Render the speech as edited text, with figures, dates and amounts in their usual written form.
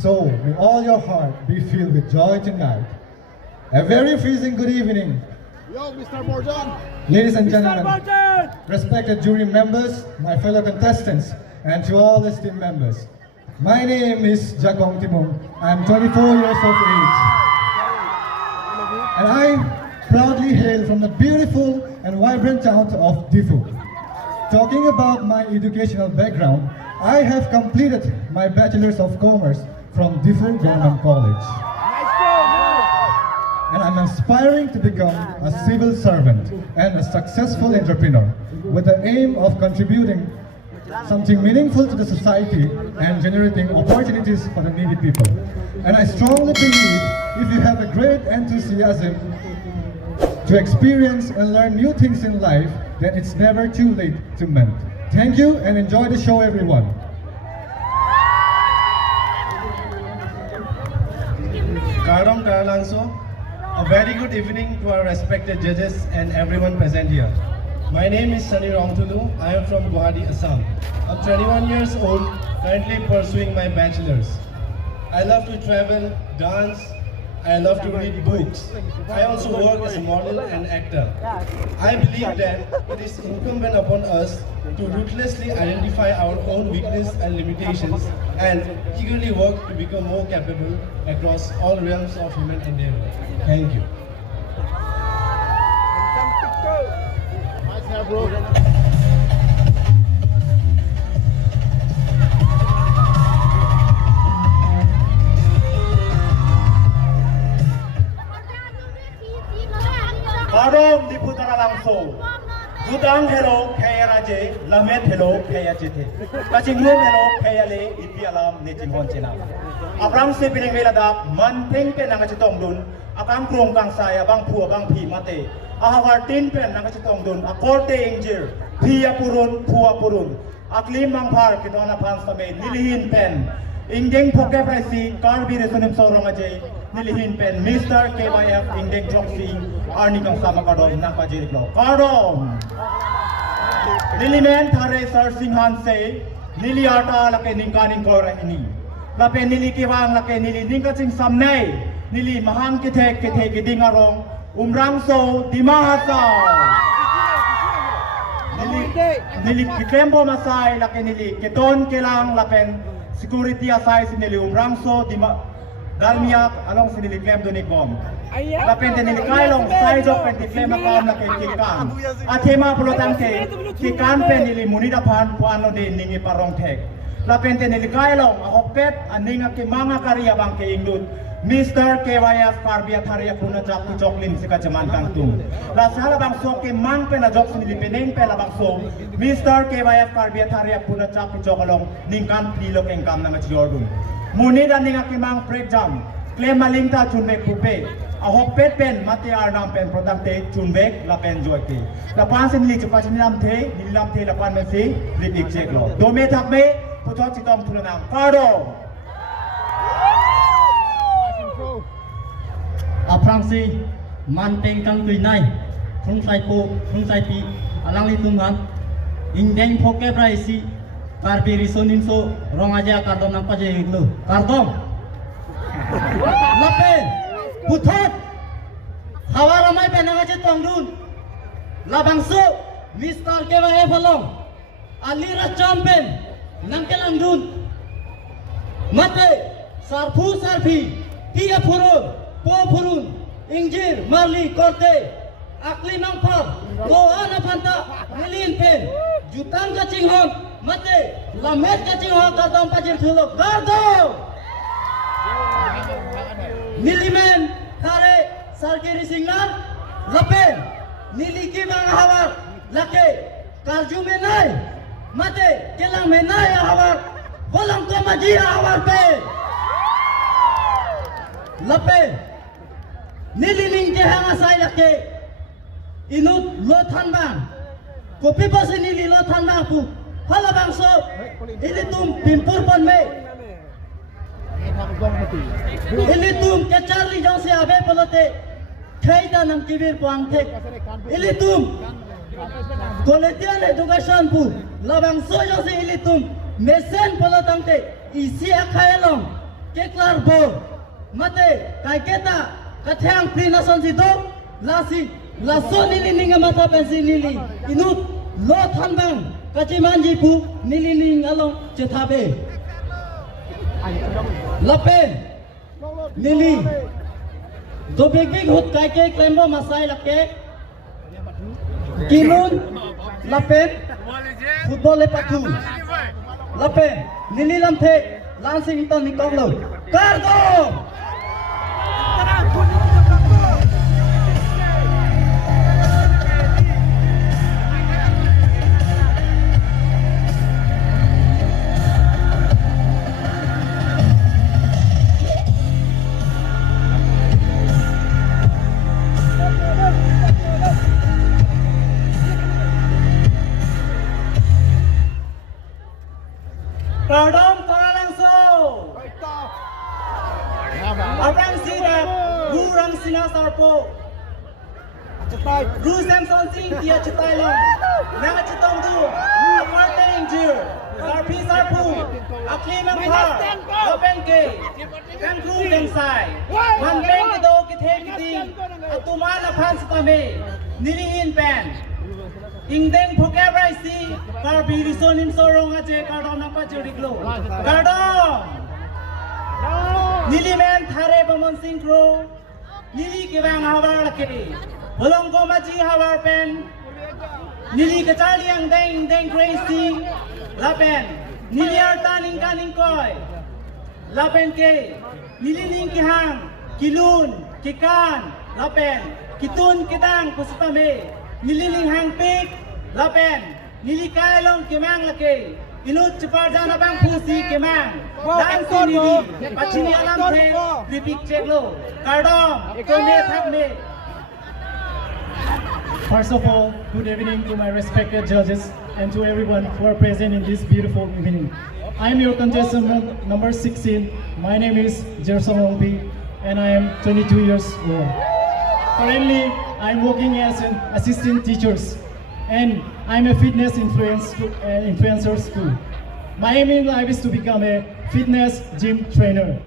So, may all your heart be filled with joy tonight. A very freezing good evening. Yo, Mr. Morgan. Ladies and gentlemen, respected jury members, my fellow contestants, and to all esteemed members. My name is Jagong Timong. I'm 24 years of age. And I proudly hail from the beautiful and vibrant town of Difu. Talking about my educational background, I have completed my Bachelor's of Commerce from Difu Government College. And I'm aspiring to become a civil servant and a successful entrepreneur with the aim of contributing something meaningful to the society and generating opportunities for the needy people. And I strongly believe if you have a great enthusiasm to experience and learn new things in life, then it's never too late to mend. Thank you and enjoy the show, everyone. Karam Karalangso, a very good evening to our respected judges and everyone present here. My name is Sunny Rongtulu. I am from Guwahati, Assam. I'm 21 years old, currently pursuing my bachelor's. I love to travel, dance, I love to read books. I also work as a model and actor. I believe that it is incumbent upon us to ruthlessly identify our own weaknesses and limitations and eagerly work to become more capable across all realms of human endeavor. Thank you. Karom di putara langso, Judang hello kayaraje, lamet hello kayajete, kacingum hello kayale ipi alam necinghon cina. Abram se pineng velada manteng pe nang citong dun, akang krong kang saya bang pua bang pi mate, ahawartin pe nang citong dun, akorte injir, pia purun pua purun, aklim bang par kita na pan same nilihin pen. Indeng poke praisi karbi resonim sorong aje nilihin pen Mr. KYF indeng joksi arni kang sama kadom nak pajiri klo kadom nilimen thare sir singhan se nili ata lake ningkaning kora ini lape nili kiwang lake nili ningkaching samnai nili mahang kithe giding arong umrang so dimahasa nili kikembo masai lake nili keton kelang lapen security asai sinili umrangso di dalmiak along sinili claim do ni bom lapente nili kailong sai jok pen claim akam na kay kikan athema pulotang te kikan pen nili munida pan puano de ningi parong tek lapente nili kailong ahopet aninga ke manga karya bang ke inglut Mr. KYF Karbia Tharia Kuna Jok tu Joklin sika jaman kang tung. La sala bang so ke mang pe na jok sinili peneng pe la bang so Mr. KYF Karbia Tharia Kuna Jok tu Jokalong ningkan pilo keng kam na machiyordun. Muni dan ninga ke mang break jam. Claim malingta chunbek pupe. Ahok pet pen mati arnam pen protante chunbek la pen joyke. La pansin li chupa chinilam the la pan men si lidik jeklo. Dome thakme putot chitom thulana karo. Aprangsi manteng kang tuinai thung sai po thung sai pi alang li tumhan indeng poke praisi karbi risonin so rong aja kardom nang paje lu kardom lapen puthot hawa ramai pe nang aje tongdun labang so Mr. KYF along alira champion nangkelang dun. Mate, sarpu sarpi, pia purun, po purun, injir, marli, korte, akli mangpar, loa na panta, nilin pen, jutang kacing hon, mate, lamet kacing hon kardom pajir thulok, kardom! Nilimen, kare, sarkiri singnan, lapen, niliki mga hawar, lake, karju menay, mate, kelang menay hawar, walang komaji hawar pe. Lape, nililing ke hangasay lake, inut lo thanbang, kopi basi nili lo thanbang pu, halabang so, ilitum pimpur pon me, ilitum ke Charlie Johnson abe polote, kaida nam kibir puang tek, ilitum, koletian education pu, labang so Johnson ilitum, mesen polotang te, isi akayalong, keklar bo. Mate, kai kita kathang prinason situ, lasi, laso nili ninga mata pensi nili, inut lo thanbang, kacimanji pu nili ning along cethabe. Lapen, nili, do big hut kai ke klembo masai lake, kinun, lapen, football lepatu, lapen, nili lamte, lansing iton nikong lo, kardo. Kardom Karalangso, Abrang Sida, Gurang Sina Sarpo, Ru Samson Sing Dia Chitailong, Nanga Chitong Du, Aparte Injir, Sarpi Sarpu, Aklimang Par, Open Gay, Kangkru Densai, Manbeng Kido Kithe Kiti, Atumala Pansitame, Nilihin Pen. Ingdeng Pokebra isi, karbi risonim sorong aje kardom napa joriglo. Kardom, nili men thare bamon sinkro, nili kebang hawar lake, bolong komaji hawar pen, nili kecali yang deng crazy, lapen, nili arta ningka ningkoy, lapen ke, nili ning kihang, kilun, kikan, lapen, kitun kitang kusutame. Nililing hang pik, lapen, nilikai long kemang lake, inut cepar jana bang pusi kemang, dan nili, pachini alam the, lipik ceklo, kardom, ekome thakme. First of all, good evening to my respected judges and to everyone who are present in this beautiful evening. I am your contestant number 16. My name is Joysing Bey and I am 22 years old. Currently, I am working as an assistant teacher and I am a fitness influencer school. My aim in life is to become a fitness gym trainer.